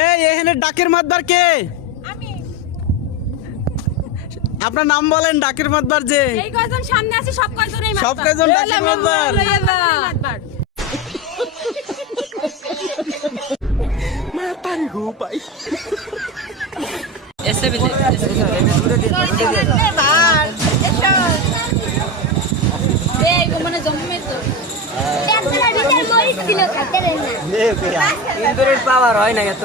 এই এখানে ডাকের মাতবার কে? আপনার নাম বলেন। ডাকের মাতবার যে এই কয়জন সামনে আছে সব কয়জনই মাতবার। সব কয়জন ডাকের মাতবার। মা পারি হো পাই এসে বিলে এই মানে জম্মে তো একটার ভিতর মরিস দিল খাতে রে না ইন্দুরের পাওয়ার হয় না এত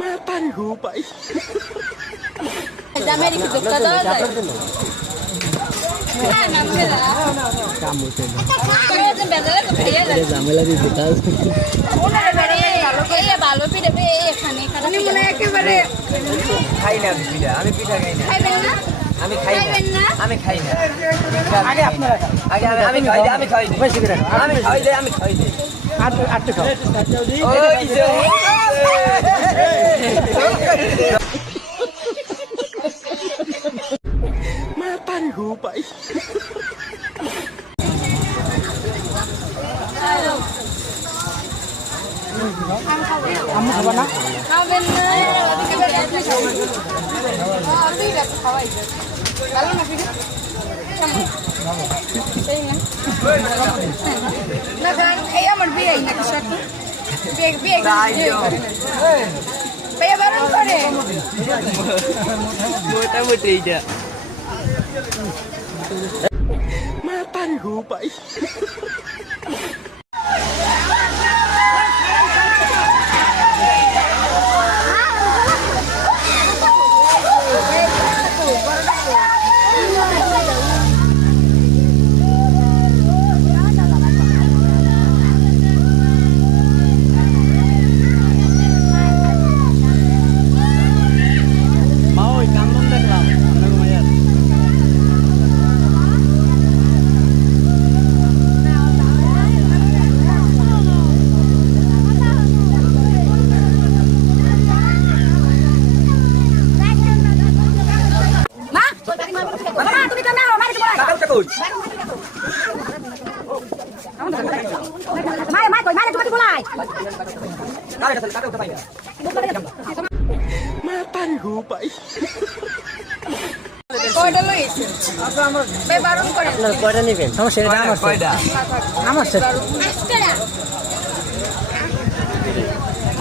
মা পারি হো পাই জামেরি কি দোক্তা দাও যায় হ্যাঁ নামেরা কাম হইছে কয়জন বেজালে তো খাইয়া যায় ঝামেলা দিয়ে দিতা ওনারে বাড়ি এই ভালো পিঠে এখানে খারাপ মনে একেবারে খাই না আমি পিঠা খাই না খাইবেন না আমি খাই না খাইবেন না আমি খাই না আগে আপনারা আগে আমি খাই বেশি করে আমি খাই দে আট খাও ওই যে মা পারি হো পাই আম্মু খাবা না? খাবেন না একেবারে আপনি খাবেন আমি রাতে খাওয়াই যায় ভালো না পিঠে সেই না না জান এই আমার বিয়ে না কি সাথে বিয়ে বিয়ে বারণ করে মোটামুটি এইটা মা পারি হো পাই মা তুমি তো নাও মারি বলাই মাই কই মারি তুমি বলাই মা পারি হো পাই কয়টা লইছে বে বারণ করে আপনারা কয়টা নেবেন? আমার সেটা আমার কয়টা আমার সেটা আজকেরা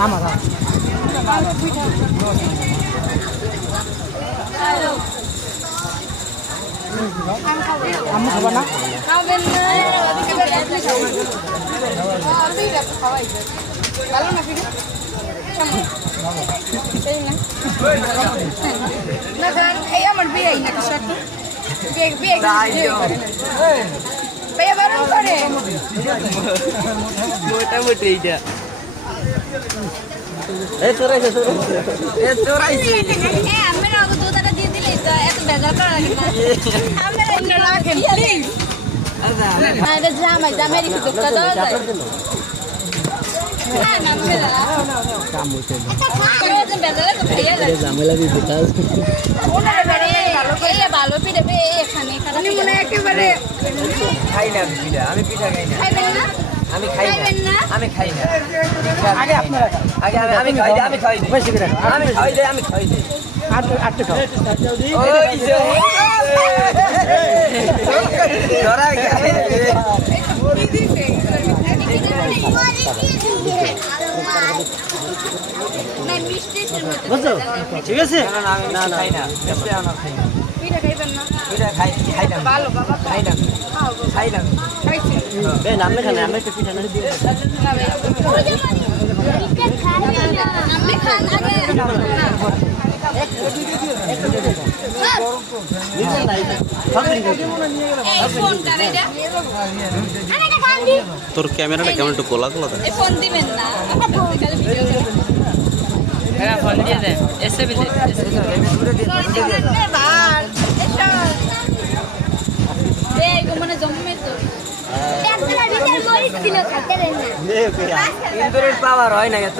আমার আম্মু খাবা না? খাবেন না একেবারে আপনি খাবেন আমি রাতে খাওয়াই যায় ভালো না পিঠে সেই না না জান এই আমার বিয়ে না কি সাথে বিয়ে বিয়ে বারণ করে মোটামুটি এইটা এই চোরাইছে চোরাইছি আমি না ওকে দুধটা দিয়ে দিলে তো এত বেজার করা লাগে না আমরা অন্য রাখেন প্লিজ আরে জামেরি কি দোক্তা দাও যায় হ্যাঁ নামেরা কাম হইছে কয়জন বেজালে তো খাইয়া যায় ঝামেলা দিয়ে দিতা ওনারে বাড়ি এই ভালো পিঠে এখানে খারাপ মনে একেবারে খাই না আমি পিঠা খাই না খাইবেন না আমি খাই খাইবেন না না আমি খাই না আগে আপনারা আগে আমি খাই দে বেশি করে আমি খাই দে আট খাও ওই যে ধরা গেছে কি দিছে না মিষ্টির মতো বুঝছো? ঠিক আছে না খাই না পিঠা খাইবেন না পিঠা খাই না ভালো বাবা খাই না খাই না খাইছে বে নাম লেখা না, আমরা একটা পিঠা না দিয়ে না ভাই আমি খান আগে এই ফোনটা রে আরে খান দি তোর ক্যামেরাটা কেমন একটু গোলা গোলা এই ফোন দিবেন না এরা ফোন দিয়ে দেন এসে বিলে মানে জম্মে তো একটার ভিতর মরিস দিল খাতে রে না ইন্দুরের পাওয়ার হয় না এত